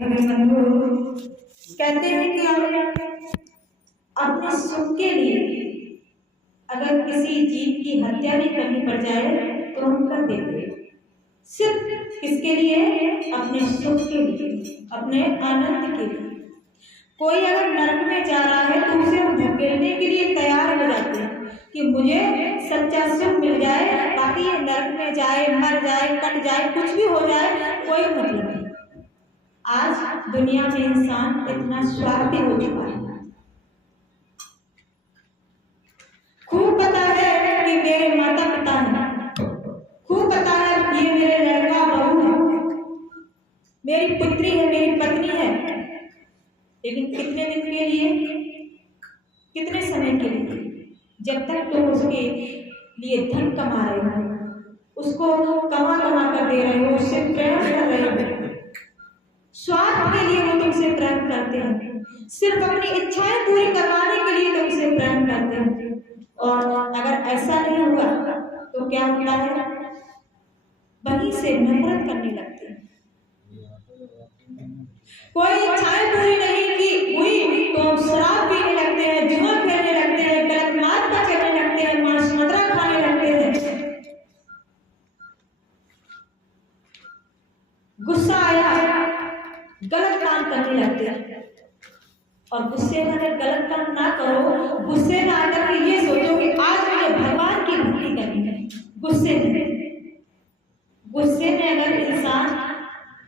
बंधु कहते हैं कि अपने सुख के लिए अगर किसी जीव की हत्या भी करनी पड़ जाए तो हम कर देते हैं। सिर्फ किसके लिए? अपने सुख के लिए, अपने आनंद के लिए। कोई अगर नरक में जा रहा है तो उसे हम धकेलने के लिए तैयार हो जाते हैं कि मुझे सच्चा सुख मिल जाए, ताकि ये नरक में जाए, मर जाए, कट जाए, कुछ भी हो जाए, कोई मतलब नहीं। आज दुनिया में इंसान इतना स्वार्थी हो चुका है। खूब पता है कि मेरे माता पिता हैं, खूब पता है ये मेरे लड़का बहू है, मेरी पुत्री है, मेरी पत्नी है, लेकिन कितने दिन के लिए, कितने समय के लिए? जब तक तुम उसके लिए धन कमा रहे हो, उसको कमा कमा कर दे रहे हो, उससे प्रेम कर रहे हो, स्वार्थ के लिए वो तुमसे प्रेम करते हैं, सिर्फ अपनी इच्छाएं पूरी करवाने के लिए तुमसे प्रेम करते हैं। और अगर ऐसा नहीं हुआ तो क्या होता है? वहीं से नफरत करने लगते हैं। कोई इच्छाएं पूरी नहीं की हुई तो शराब पीने लगते हैं, जुआ खेलने लगते हैं, गलत मार्ग पर चलने लगते हैं, मांस मदिरा खाने लगते हैं। गुस्सा आया, गलत काम करने लगते हैं। और गुस्से में अगर गलत काम ना करो, गुस्से में आकर के ये सोचो कि आज मुझे भगवान की भक्ति करनी है। गुस्से में अगर इंसान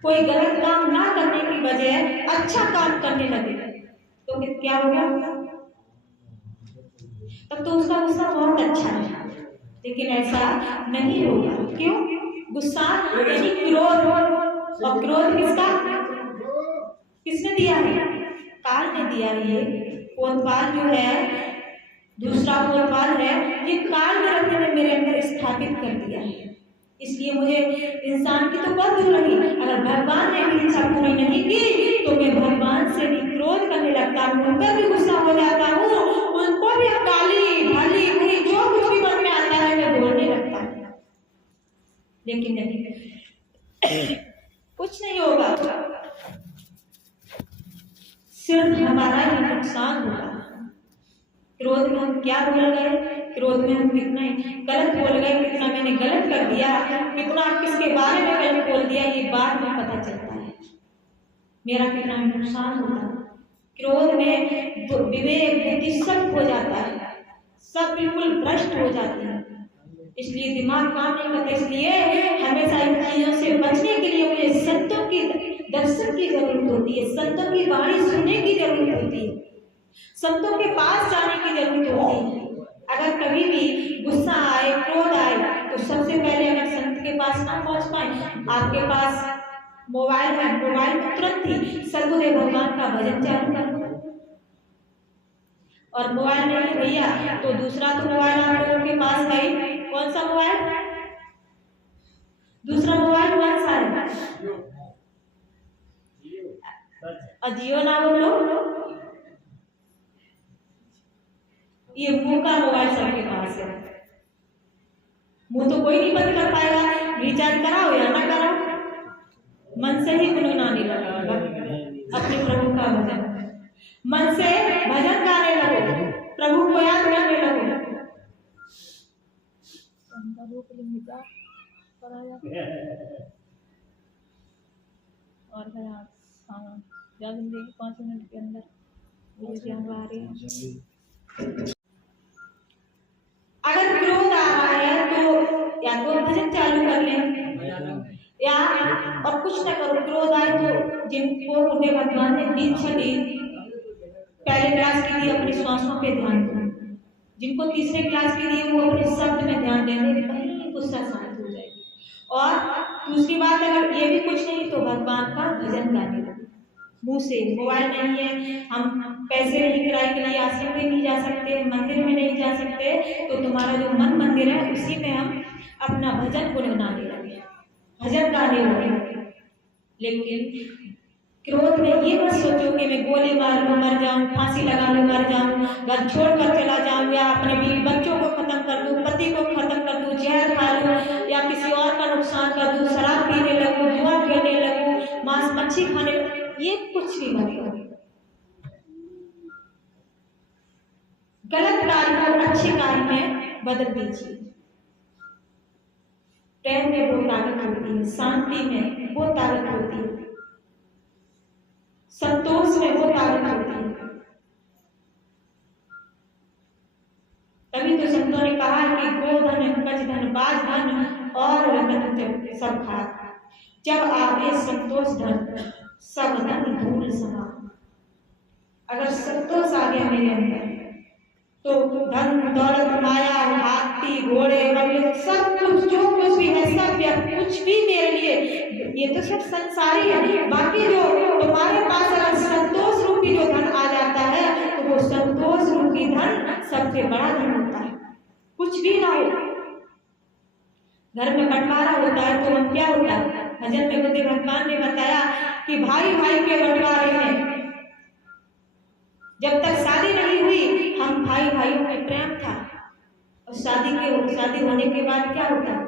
कोई गलत काम ना करने की बजाय अच्छा काम करने लगे तो फिर क्या होगा? तब तो उसका गुस्सा बहुत अच्छा है, लेकिन ऐसा नहीं होगा। क्यों? गुस्सा यानी क्रोध, और क्रोध किसने दिया है? काल ने दिया है। ये कोतवाल जो है, दूसरा कोतवाल है, ये काल ने रत्न ने मेरे अंदर स्थापित कर दिया है। इसलिए मुझे इंसान की तो बहुत दूर रही, अगर भगवान ने मेरी इच्छा पूरी नहीं की तो मैं भगवान से भी क्रोध करने लगता हूँ, उन पर भी गुस्सा हो जाता हूँ, उनको भी काली भाली बुरी जो कुछ भी मन में आता है मैं बोलने लगता हूँ। लेकिन नहीं, कुछ नहीं होगा, सिर्फ हमारा ही नुकसान होगा। क्रोध में हम क्या बोल गए, क्रोध में हम कितना गलत बोल गए, कितना मैंने गलत कर दिया, कितना किसके बारे में गलत बोल दिया, ये बाद में पता चलता है मेरा कितना नुकसान होता है। क्रोध में विवेक बुद्धि सब हो जाता है, सब बिल्कुल भ्रष्ट हो जाते हैं। इसलिए दिमाग काम नहीं करता। इसलिए हमेशा इन चीजों से बचने के लिए मुझे संतों की दर्शन की जरूरत होती है, संतों की वाणी सुनने की जरूरत होती है, संतों के पास जाने की जरूरत होती है। अगर कभी भी गुस्सा आए, क्रोध आए, तो सबसे पहले अगर संत के पास ना पहुंच पाए, आपके पास मोबाइल है, मोबाइल में तुरंत ही सद्गुरुदेव भगवान का भजन चालू कर दो। और मोबाइल नहीं भैया तो दूसरा तो मोबाइल आप लोगों के पास है। कौन सा मोबाइल? दूसरा मोबाइल कौन सा है? जियो ना बोलो, ये मुंह का मोबाइल सबके पास है। मुंह तो कोई नहीं बंद कर पाएगा, रिचार्ज कराओ या ना कराओ, मन से ही गुनगुनाने लगा अपने प्रभु का भजन, मन से भजन गाने लगो, प्रभु को याद करने लगो। और हाँ, जिंदगी 5 मिनट के अंदर आ रही है। अगर क्रोध आ रहा है तो या तो भजन चालू कर लें, या और कुछ ना करो। क्रोध आए तो जिनको उन्हें भगवान ने दीक्षा दी, पहले क्लास के लिए अपनी श्वासों पे ध्यान दें, जिनको तीसरे क्लास के लिए वो अपने शब्द में ध्यान देंगे, वही गुस्सा शांत हो जाएगी। और दूसरी बात, अगर ये भी कुछ नहीं तो भगवान का भजन गाने लगो मुंह से। मोबाइल नहीं है, हम पैसे नहीं किराए के लिए आश्रम में नहीं जा सकते, मंदिर में नहीं जा सकते, तो तुम्हारा जो मन मंदिर है उसी में हम अपना भजन गुनगुनाने लगे, भजन गाने लगे। लेकिन क्रोध में ये मत सोचो कि मैं गोली मार लूं मर जाऊं, फांसी लगा लूं मर जाऊं, घर छोड़कर चला जाऊं, या अपने बीवी बच्चों को खत्म कर दूं, पति को खत्म कर दूं, जहर खा लूं, या किसी और का नुकसान कर दूं, शराब पीने लगूं, जुआ खेलने लगूं, मांस मच्छी खाने ये कुछ भी मत करो। गलत कार्य को अच्छे कार्य में बदल दीजिए। प्रेम में वो ताकत होती है, शांति में वो ताकत होती है, संतोष में वो ताकत होती है। तभी तो संतों ने कहा कि गोधन, कचधन, बाजधन और रतन सब खा, जब आवे संतोष धन, सब धन धूल समा। अगर संतोष आ गया मेरे अंदर तो धन दौलत, माया, हाथी, घोड़े, बंगले, सब कुछ जो कुछ भी है, सब कुछ भी मेरे लिए, ये तो सब संसारी है। बाकी जो तुम्हारे पास अगर संतोष रूपी जो धन आ जाता है तो वो संतोष रूपी धन सबसे बड़ा धन होता है। कुछ भी ना हो, घर में बंटवारा होता है तो हम क्या होता है, भजन में गुरुदेव भगवान ने बताया कि भाई भाई के बंटवारे में, जब तक शादी नहीं हुई हम भाई भाइयों में प्रेम था, और शादी होने के बाद क्या होता है?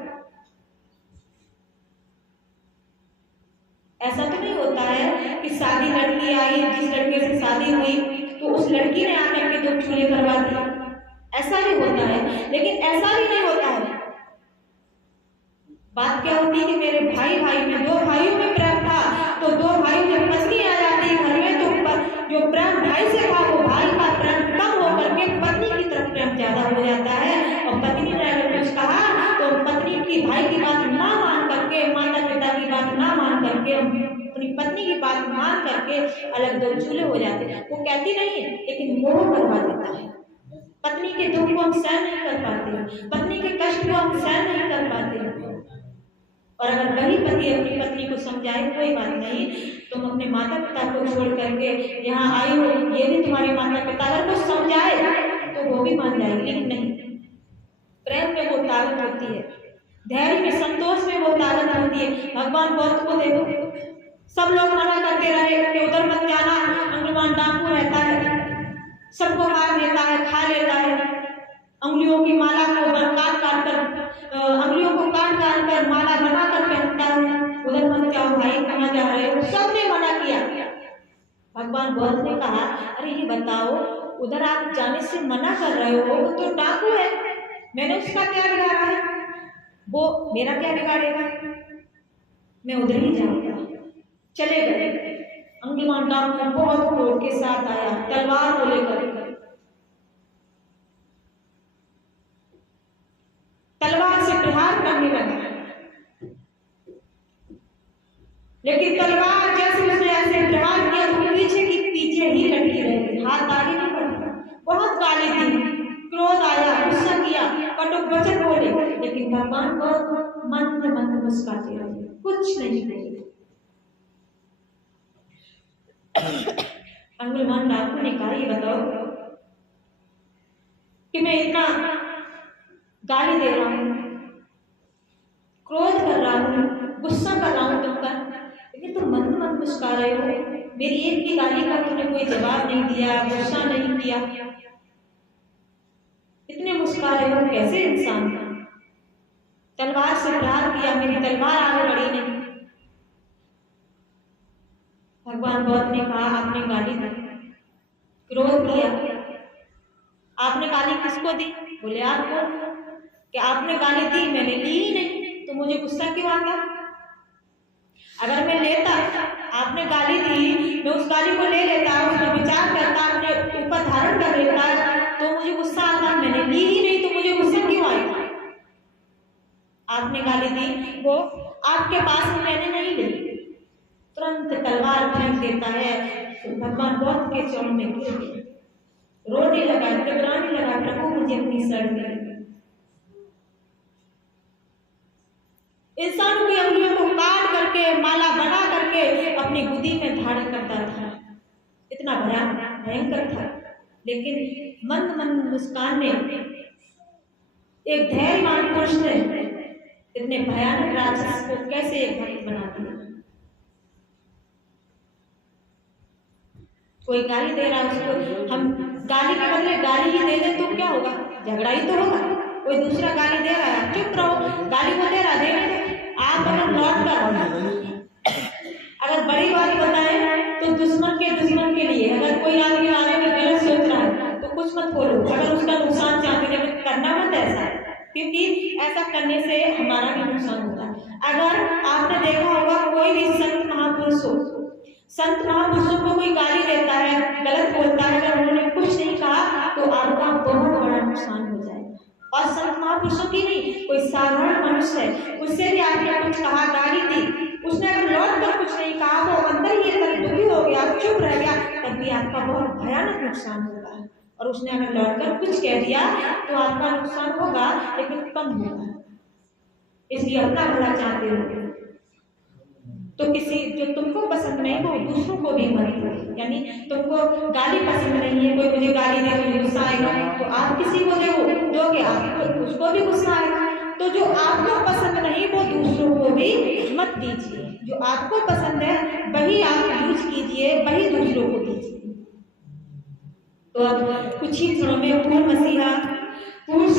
ऐसा तो नहीं होता है कि शादी लड़की आई, जिस लड़के से शादी हुई तो उस लड़की ने आकर के दो चूल्हे करवा दिए, ऐसा भी होता है। लेकिन ऐसा भी नहीं होता है। बात क्या होती है कि मेरे भाई भाई में, दो भाइयों में प्रेम था तो दो भाई जब पत्नी आ जाती घर में तो जो प्रेम भाई से था वो भाई का प्रेम कम होकर के पत्नी की तरफ प्रेम ज्यादा हो जाता है। और पत्नी ने अगर कुछ कहा तो पत्नी की भाई की बात ना मान करके, माता पिता की बात ना मान करके, अपनी पत्नी की बात मान करके अलग दो चूल्हे हो जाते हैं। वो कहती नहीं है लेकिन मोह करवा देता है। पत्नी के दुख को हम सहन नहीं कर पाते, पत्नी के कष्ट को हम सहन नहीं कर पाते। और अगर वही पति अपनी पत्नी को समझाए कोई बात नहीं, तुम अपने माता पिता को छोड़ करके यहाँ आई हो, ये भी तुम्हारे माता पिता, अगर कुछ समझाए तो वो भी मान जाएगी। लेकिन नहीं, प्रेम में वो ताकत होती है, धैर्य में, संतोष में वो ताकत होती है। भगवान बौद्ध को देखो, सब लोग मना करते रहे कि उधर मत जाना, अंगुलमान डाकू रहता है, सबको मार देता है, खा लेता है, अंगुलियों की माला को काट काट कर, अंगुलियों को काट काट कर माला बना कर पहनता है। उधर मत जाओ भाई, कहाँ जा रहे हो? सबने मना किया। भगवान बौद्ध ने कहा, अरे ये बताओ, उधर आप जाने से मना कर रहे हो, वो तो डाकू है, मैंने उसका क्या बिगाड़ा है? वो मेरा क्या बिगाड़ेगा? मैं उधर ही जाऊंगा। चले गए। अंगुलमान डाकू बहुत क्रोध के साथ आया, तलवार को लेकर, तलवार से प्रहार करने लगा। लेकिन तलवार जैसे उसने ऐसे प्रहार किया तो पीछे की पीछे ही लटकी रही, हाथ आगे नहीं बढ़ा। बहुत गाली दी, क्रोध आया, गुस्सा किया, कटुक वचन बोले, लेकिन भगवान बहुत मंद मंद मुस्कुराते रहे, कुछ नहीं बोले। अंगुलमान डाकू ने कहा, ये बताओ कि मैं इतना गाली दे रहा हूँ, क्रोध कर रहा हूँ, गुस्सा कर रहा हूँ तुम पर, लेकिन तुम मंद मंद मुस्कुरा रहे हो, मेरी एक की गाली का तुमने कोई जवाब नहीं दिया, गुस्सा नहीं किया, इतने मुस्कुरा रहे हो, कैसे इंसान? तलवार से प्रहार किया, मेरी तलवार आगे बढ़ी नहीं। भगवान बौद्ध ने कहा, आपने गाली दी, क्रोध किया, आपने गाली किसको दी? बोले आपको। कि आपने गाली दी, मैंने ली ही नहीं, तो मुझे गुस्सा क्यों आता? अगर मैं लेता, आपने गाली दी, मैं उस गाली को ले लेता, उसमें विचार करता, अपने ऊपर धारण कर लेता, तो मुझे गुस्सा आता। मैंने ली ही नहीं तो मुझे गुस्सा क्यों आएगा? आपने गाली दी, वो आपके पास में, मैंने नहीं ली। तुरंत तलवार फेंक देता है, तो भगवान बौद्ध के चरण में गिर गया, रोने लगा, घबराने लगा, प्रभु मुझे अपनी शरण में। इंसानों की अंगुलियों को काट करके, माला बना करके अपनी गोदी में धारण करता था, इतना भयंकर था। लेकिन मंद मंद मुस्कान ने, एक धैर्यवान पुरुष ने इतने भयानक राक्षस को कैसे एक भक्त बना दिया। कोई गाली दे रहा है उसको, हम गाली के बदले गाली ही दे दें तो क्या होगा? झगड़ा ही तो होगा। कोई दूसरा गाली दे रहा है, चुप रहो, गाली को दे रहा, देने दो। आप अगर लौट कर, अगर बड़ी बात बताएं तो के लिए। अगर कोई आपके बारे में गलत सोच रहा है तो कुछ मत बोलो, अगर उसका नुकसान चाहते हैं करना मत ऐसा, क्योंकि ऐसा करने से हमारा भी नुकसान होता है। अगर आपने देखा होगा कोई भी संत महापुरुषों को कोई गाली देता है, गलत बोलता है, अगर उन्होंने कुछ नहीं कहा तो आपका बहुत बड़ा नुकसान हो जाएगा। और संत महापुरुषों की नहीं, कोई साधारण मनुष्य है, उससे भी आपने कुछ कहा, गाली दी, उसने अगर लौट कर कुछ नहीं कहा, वो अंदर ही अंदर दुखी हो गया, चुप रह गया, तब भी आपका बहुत भयानक नुकसान होगा। और उसने अगर लौट कर कुछ कह दिया तो आपका नुकसान होगा लेकिन कम होगा। इसलिए अपना भला चाहते हो तो किसी जो तुमको पसंद नहीं हो दूसरों को भी मत दो। यानी तुमको गाली पसंद नहीं है, कोई मुझे गाली दे मुझे गुस्सा आएगा, तो आप किसी को दोगे आपको उसको भी गुस्सा आएगा। तो जो आपको पसंद नहीं वो दूसरों को भी मत दीजिए, जो आपको पसंद है वही आप यूज कीजिए, वही दूसरों को दीजिए। तो अब कुछ ही क्षणों में पूर्ण मसीहा पूर्ण